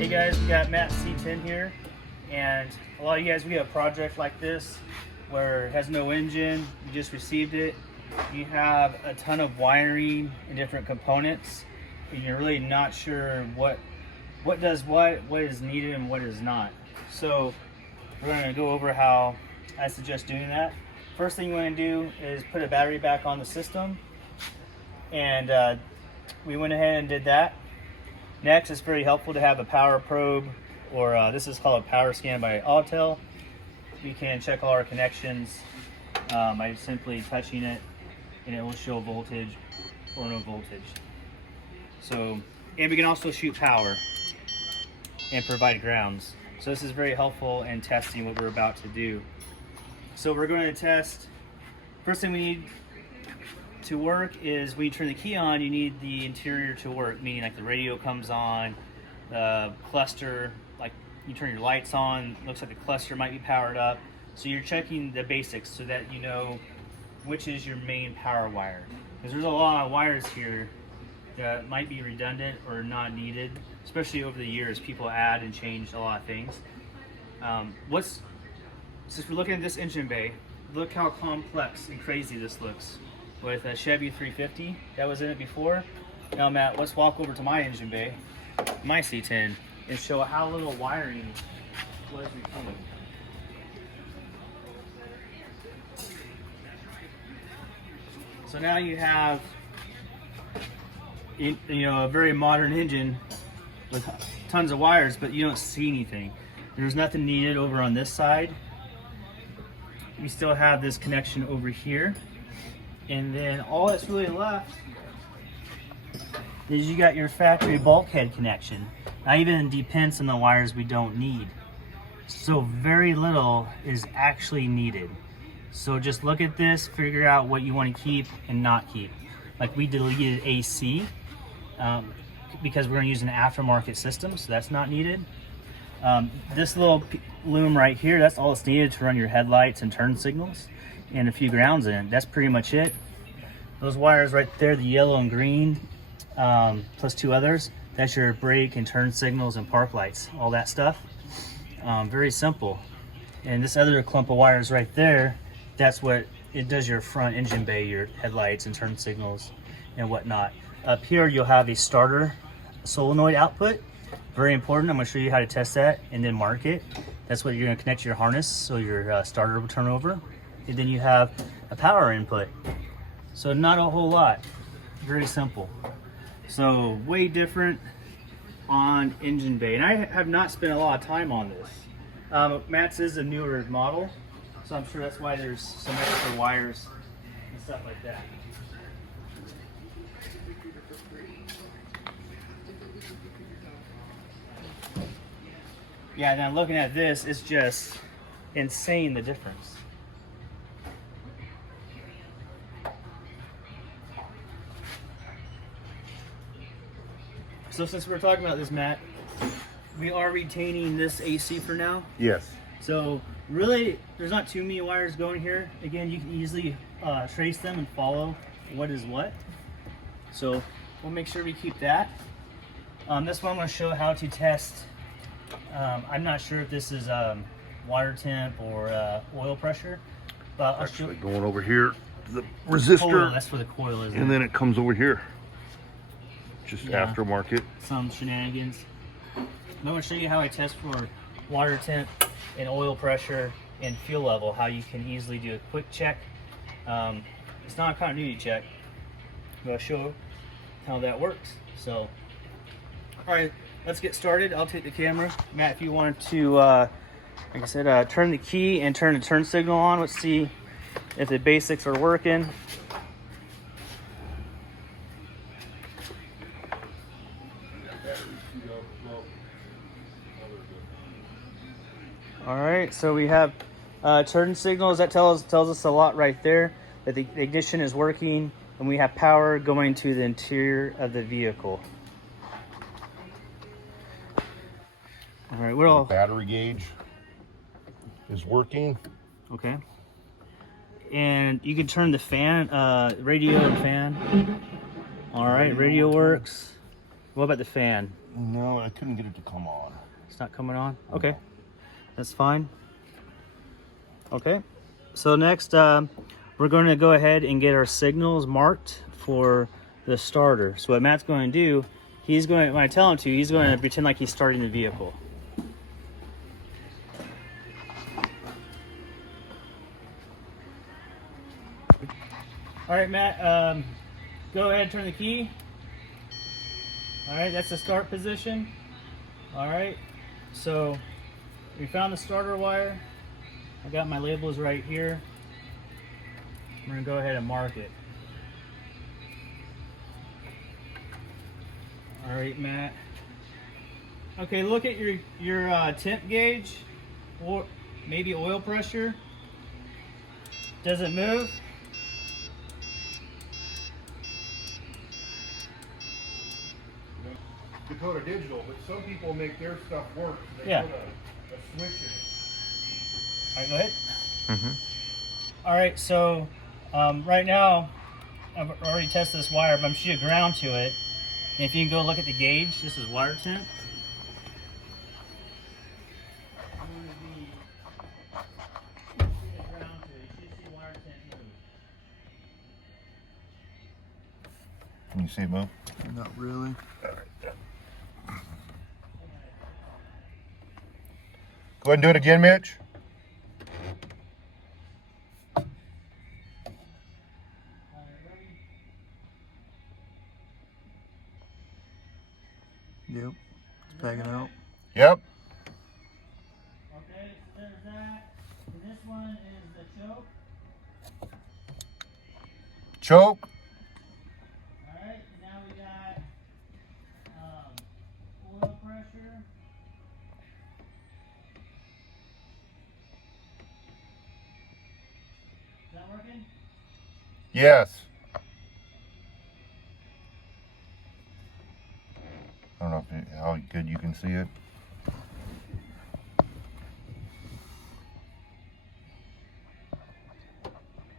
Hey guys, we got Matt C10 here, and a lot of you guys, we have a project like this where it has no engine, you just received it, you have a ton of wiring and different components, and you're really not sure what does what is needed and what is not. So we're going to go over how I suggest doing that. First thing you want to do is put a battery back on the system, and we went ahead and did that. Next, it's very helpful to have a power probe, or this is called a power scan by Autel. We can check all our connections by simply touching it, and it will show voltage or no voltage. So, and we can also shoot power and provide grounds. So this is very helpful in testing what we're about to do. So we're going to test, first thing we need to work is when you turn the key on, you need the interior to work, meaning like the radio comes on, the cluster, like you turn your lights on, looks like the cluster might be powered up. So you're checking the basics so that you know which is your main power wire. Because there's a lot of wires here that might be redundant or not needed, especially over the years. People add and change a lot of things. Since we're looking at this engine bay, look how complex and crazy this looks with a Chevy 350 that was in it before. Now Matt, let's walk over to my engine bay, my C10, and show how little wiring was retained. So now you have a very modern engine with tons of wires, but you don't see anything. There's nothing needed over on this side. We still have this connection over here. And then all that's really left is you got your factory bulkhead connection. Now even depends on the wires we don't need. So very little is actually needed. So just look at this, figure out what you want to keep and not keep. Like we deleted AC because we're going to use an aftermarket system, so that's not needed. This little loom right here, that's all it's needed to run your headlights and turn signals, and a few grounds in it. That's pretty much it. Those wires right there, the yellow and green, plus two others, that's your brake and turn signals and park lights, all that stuff. Very simple. And this other clump of wires right there, that's what it does your front engine bay, your headlights and turn signals and whatnot. Up here you'll have a starter solenoid output. Very important. I'm going to show you how to test that and then mark it. That's what you're going to connect to your harness so your starter will turn over. And then you have a power input. So not a whole lot. Very simple. So way different on engine bay. And I have not spent a lot of time on this. Matt's is a newer model, so I'm sure that's why there's some extra wires and stuff like that. Yeah, now looking at this, it's just insane the difference. So since we're talking about this, Matt, we are retaining this AC for now. Yes. So really, there's not too many wires going here. Again, you can easily trace them and follow what is what. So we'll make sure we keep that. This one I'm going to show how to test. I'm not sure if this is water temp or oil pressure, but I'll actually going over here, the resistor. Coil, that's where the coil is. And then it comes over here. Just aftermarket. Some shenanigans. I'm going to show you how I test for water temp and oil pressure and fuel level, how you can easily do a quick check. It's not a continuity check, but I'll show how that works. So, all right, let's get started. I'll take the camera. Matt, if you wanted to, like I said, turn the key and turn the turn signal on. Let's see if the basics are working. All right, so we have turn signals. That tells us a lot right there, that the ignition is working, and we have power going to the interior of the vehicle. All right, what all? The battery gauge is working. Okay. And you can turn the fan, radio and fan. All right, radio works. What about the fan? No, I couldn't get it to come on. It's not coming on? Okay, that's fine. Okay, so next we're going to go ahead and get our signals marked for the starter. So what Matt's going to do, when I tell him to, he's going to pretend like he's starting the vehicle. All right, Matt, go ahead and turn the key. All right, that's the start position. All right, so we found the starter wire. I got my labels right here. I'm gonna go ahead and mark it. All right, Matt. Okay, look at your temp gauge, or maybe oil pressure. Does it move? Dakota Digital, but some people make their stuff work. So they put a switch in it. All right, go ahead. All right, so right now, I've already tested this wire, but I'm shooting ground to it. And if you can go look at the gauge, this is wire temp. Can you see it move? Not really. Go ahead and do it again, Mitch. Yep, it's packing out. Yep. Okay, so there's that. And this one is the choke. Choke. Alright, and now we got oil pressure. Is that working? Yes. I don't know how good you can see it.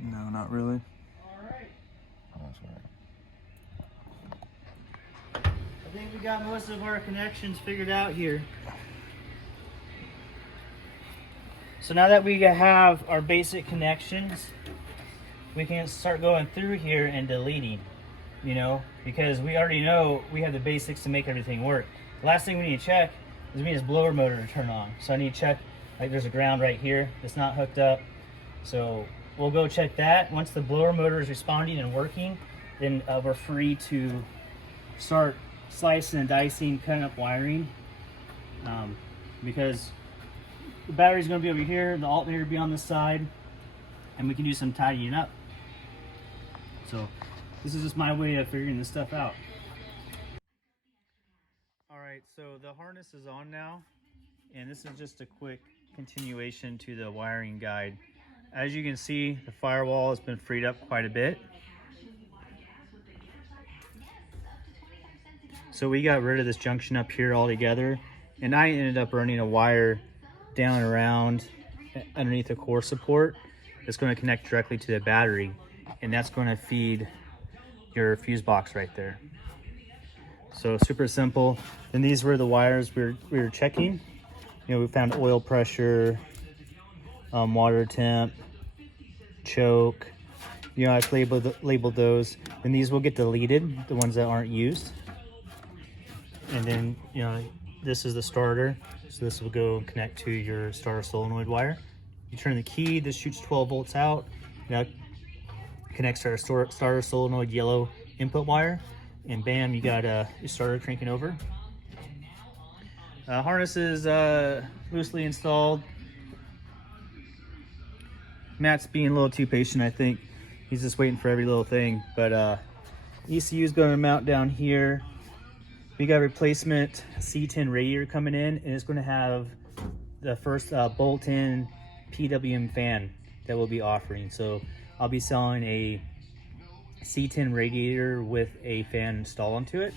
No, not really. Alright. Oh, that's all right. I think we got most of our connections figured out here. So now that we have our basic connections, we can start going through here and deleting, you know, because we already know we have the basics to make everything work. The last thing we need to check is we need this blower motor to turn on. So I need to check, like there's a ground right here that's not hooked up. So we'll go check that. Once the blower motor is responding and working, then we're free to start slicing and dicing, cutting up wiring, because the battery's going to be over here, the alternator will be on this side, and we can do some tidying up. So this is just my way of figuring this stuff out. Alright, so the harness is on now, and this is just a quick continuation to the wiring guide. As you can see, the firewall has been freed up quite a bit. So we got rid of this junction up here altogether, and I ended up running a wire down and around underneath the core support. It's going to connect directly to the battery, and that's going to feed your fuse box right there. So super simple. And these were the wires we were checking. You know, we found oil pressure, water temp, choke. You know, I've labeled those. And these will get deleted, the ones that aren't used. And then, you know, this is the starter. So this will go connect to your starter solenoid wire. You turn the key, this shoots 12 volts out. Now connects to our starter solenoid yellow input wire. And bam, you got your starter cranking over. Harness is loosely installed. Matt's being a little too patient, I think. He's just waiting for every little thing. But ECU is going to mount down here. We got a replacement C10 radiator coming in, and it's going to have the first bolt-in PWM fan that we'll be offering. So I'll be selling a C10 radiator with a fan installed onto it.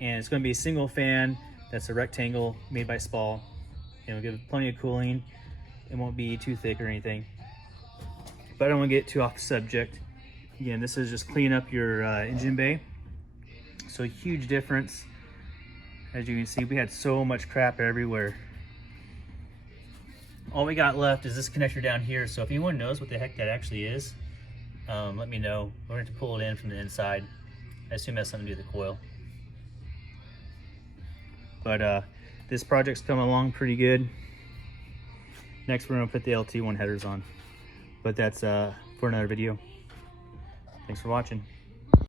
And it's going to be a single fan that's a rectangle made by Spall. And we'll give plenty of cooling. It won't be too thick or anything. But I don't want to get too off the subject. Again, this is just clean up your engine bay. So a huge difference. As you can see, we had so much crap everywhere. All we got left is this connector down here. So if anyone knows what the heck that actually is, let me know. We're going to pull it in from the inside. I assume it has something to do with the coil. But this project's coming along pretty good. Next, we're going to put the LT1 headers on. But that's for another video. Thanks for watching.